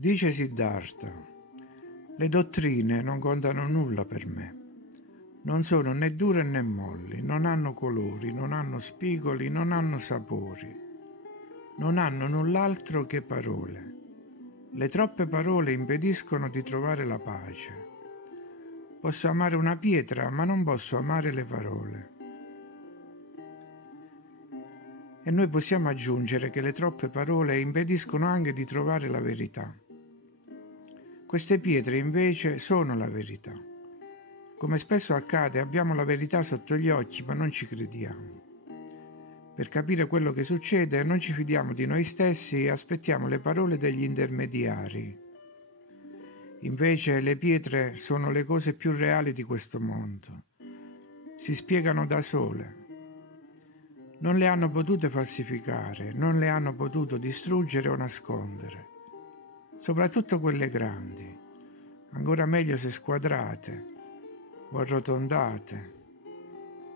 Dice Siddhartha: le dottrine non contano nulla per me. Non sono né dure né molli, non hanno colori, non hanno spigoli, non hanno sapori. Non hanno null'altro che parole. Le troppe parole impediscono di trovare la pace. Posso amare una pietra, ma non posso amare le parole. E noi possiamo aggiungere che le troppe parole impediscono anche di trovare la verità. Queste pietre invece sono la verità. Come spesso accade, abbiamo la verità sotto gli occhi, ma non ci crediamo. Per capire quello che succede, non ci fidiamo di noi stessi e aspettiamo le parole degli intermediari. Invece le pietre sono le cose più reali di questo mondo. Si spiegano da sole. Non le hanno potute falsificare, non le hanno potuto distruggere o nascondere. Soprattutto quelle grandi, ancora meglio se squadrate o arrotondate,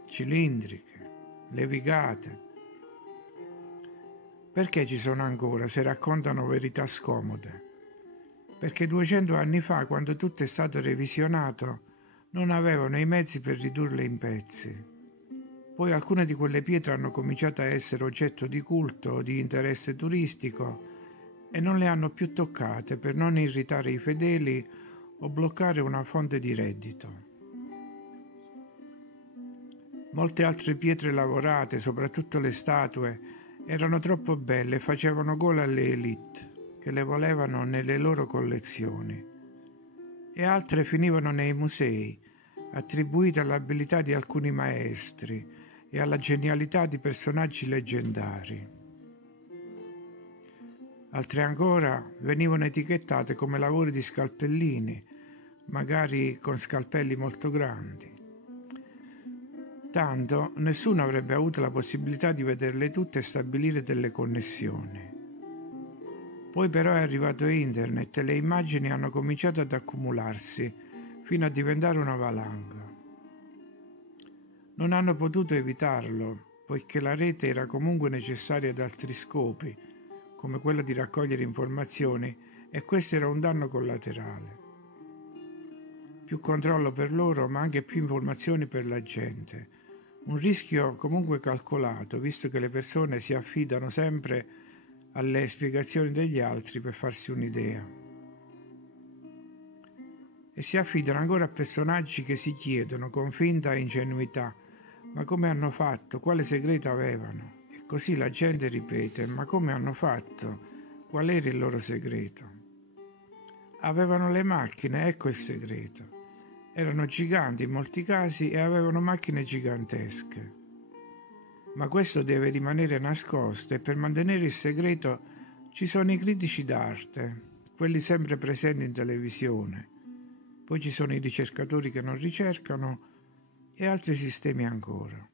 cilindriche, levigate. Perché ci sono ancora se raccontano verità scomode? Perché 200 anni fa, quando tutto è stato revisionato, non avevano i mezzi per ridurle in pezzi. Poi alcune di quelle pietre hanno cominciato a essere oggetto di culto o di interesse turistico e non le hanno più toccate per non irritare i fedeli o bloccare una fonte di reddito. Molte altre pietre lavorate, soprattutto le statue, erano troppo belle e facevano gola alle élite, che le volevano nelle loro collezioni. E altre finivano nei musei, attribuite all'abilità di alcuni maestri e alla genialità di personaggi leggendari. Altre ancora venivano etichettate come lavori di scalpellini, magari con scalpelli molto grandi. Tanto nessuno avrebbe avuto la possibilità di vederle tutte e stabilire delle connessioni. Poi però è arrivato internet e le immagini hanno cominciato ad accumularsi fino a diventare una valanga. Non hanno potuto evitarlo, poiché la rete era comunque necessaria ad altri scopi, come quello di raccogliere informazioni, e questo era un danno collaterale. Più controllo per loro, ma anche più informazioni per la gente. Un rischio comunque calcolato, visto che le persone si affidano sempre alle spiegazioni degli altri per farsi un'idea. E si affidano ancora a personaggi che si chiedono con finta ingenuità: ma come hanno fatto? Quale segreto avevano? E così la gente ripete: ma come hanno fatto? Qual era il loro segreto? Avevano le macchine, ecco il segreto. Erano giganti in molti casi e avevano macchine gigantesche. Ma questo deve rimanere nascosto e per mantenere il segreto ci sono i critici d'arte, quelli sempre presenti in televisione. Poi ci sono i ricercatori che non ricercano e altri sistemi ancora.